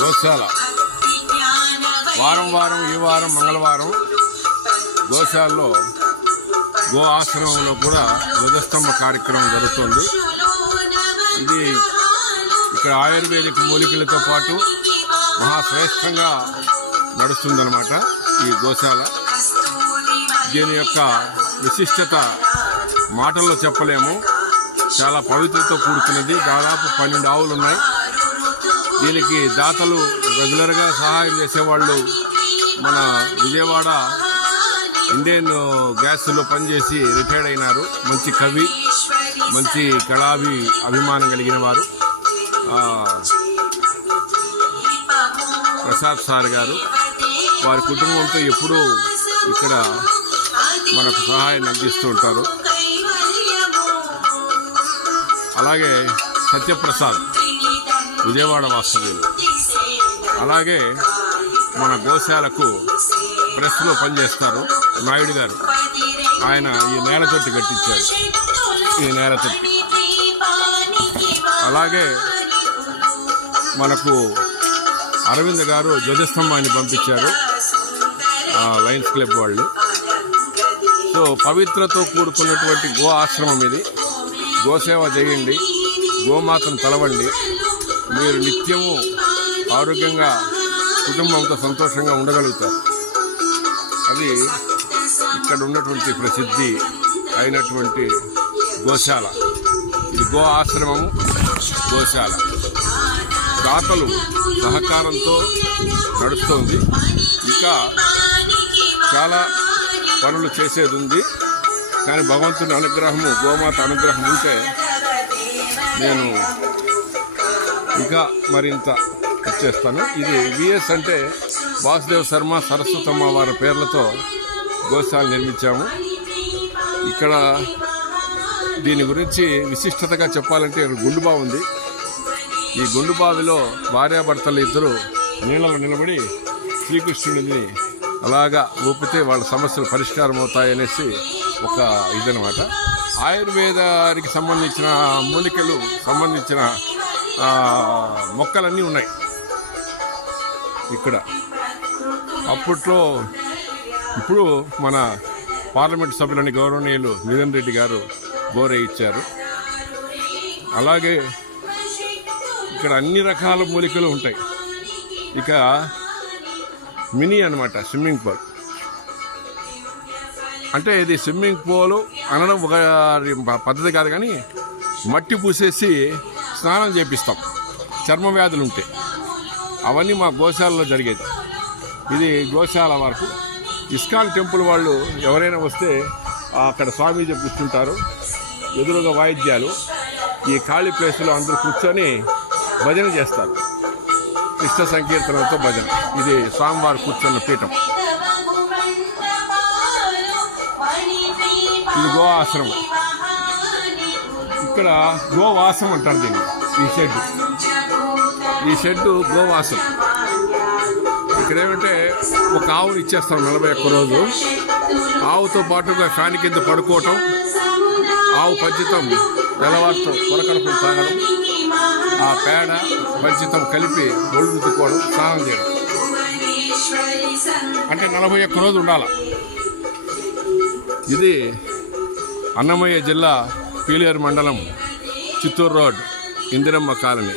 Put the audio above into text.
గోశాల వారం ఈ వారం మంగళవారం గోశాలలో గో ఆశ్రమంలో కూడా ధ్వజస్తంభ కార్యక్రమం జరుగుతుంది. ఇది ఇక్కడ ఆయుర్వేదిక మూలికలతో పాటు మహాశ్రేష్టంగా నడుస్తుందన్నమాట ఈ గోశాల. దీని యొక్క విశిష్టత మాటల్లో చెప్పలేము. చాలా పవిత్రతో కూడుకున్నది. దాదాపు 12 ఆవులు ఉన్నాయి. దీనికి దాతలు రెగ్యులర్గా సహాయం చేసేవాళ్ళు మన విజయవాడ ఇండియన్ గ్యాస్లో పనిచేసి రిటైర్డ్ అయినారు. మంచి కవి, మంచి కళాభి అభిమానం కలిగిన వారు ప్రసాద్ సార్ గారు. వారి కుటుంబంతో ఎప్పుడూ ఇక్కడ మనకు సహాయం అందిస్తూ ఉంటారు. అలాగే సత్యప్రసాద్ విజయవాడ వాస్తవ్యులు. అలాగే మన గోశాలకు ప్రెస్లో పనిచేస్తారు నాయుడు గారు. ఆయన ఈ నేలతొట్టి కట్టించారు. ఈ నేలతొట్టి. అలాగే మనకు అరవింద్ గారు ధ్వజస్తంభాన్ని పంపించారు లయన్స్ క్లబ్ వాళ్ళు. సో పవిత్రతో కూడుకున్నటువంటి గో ఆశ్రమం ఇది. గోసేవ చేయండి, గోమాతను తలవండి. మీరు నిత్యము ఆరోగ్యంగా కుటుంబంతో సంతోషంగా ఉండగలుగుతారు. అది ఇక్కడ ఉన్నటువంటి ప్రసిద్ధి అయినటువంటి గోశాల. ఇది గో ఆశ్రమము, గోశాల. దాతలు సహకారంతో నడుస్తోంది. ఇంకా చాలా పనులు చేసేది ఉంది. కానీ భగవంతుని అనుగ్రహము, గోమాత అనుగ్రహం ఉంటే నేను ఇంకా మరింత ఇచ్చేస్తాను. ఇది విఎస్ అంటే వాసుదేవ్ శర్మ సరస్వతమ్మ వారి పేర్లతో గోశాల నిర్మించాము. ఇక్కడ దీని గురించి విశిష్టతగా చెప్పాలంటే గుండుబావి ఉంది. ఈ గుండుబావిలో భార్యాభర్తలు ఇద్దరు నీళ్ళలో నిలబడి శ్రీకృష్ణుడిని అలాగా ఊపితే వాళ్ళ సమస్యలు పరిష్కారం అవుతాయనేసి ఒక ఇదనమాట. ఆయుర్వేదానికి సంబంధించిన మూలికలు సంబంధించిన మొక్కలన్నీ ఉన్నాయి ఇక్కడ. అప్పట్లో ఇప్పుడు మన పార్లమెంట్ సభ్యులని గౌరవనీయులు నితిన్ రెడ్డి గారు బోరే ఇచ్చారు. అలాగే ఇక్కడ అన్ని రకాల మూలికలు ఉంటాయి. ఇక మినీ అన్నమాట స్విమ్మింగ్ పూల్. అంటే ఇది స్విమ్మింగ్ పూల్ అనడం ఒక పద్ధతి కాదు, కానీ మట్టి పూసేసి స్నానం చేపిస్తాం చర్మ వ్యాధులు ఉంటే. అవన్నీ మా గోశాలలో జరిగేది. ఇది గోశాల వరకు. ఇస్కాన్ టెంపుల్ వాళ్ళు ఎవరైనా వస్తే అక్కడ స్వామీజీ కూర్చుంటారు, ఎదురుగా వాయిద్యాలు. ఈ ఖాళీ ప్లేస్లో అందరూ కూర్చొని భజన చేస్తారు. కృష్ణ సంకీర్తనలతో భజన. ఇది స్వామివారు కూర్చున్న పీఠం. ఇది గో ఆశ్రమం. ఇక్కడ గోవాసం అంటారు దీన్ని. ఈ షెడ్డు గోవాసం. ఇక్కడ ఏమంటే ఒక ఆవుని ఇచ్చేస్తాం 41 రోజు. ఆవుతో పాటుగా ఫ్యాన్ కింద పడుకోవటం, ఆవు పంచితం తెల్లవారితో పొరకడుపులు తాగడం, ఆ పేడ పంచితం కలిపి ఒళ్ళు రుద్దుకోవడం, స్నానం చేయడం. అంటే 41 రోజు ఉండాల. ఇది అన్నమయ్య జిల్లా పీలేరు మండలం చిత్తూరు రోడ్ ఇందిరమ్మ కాలనీ.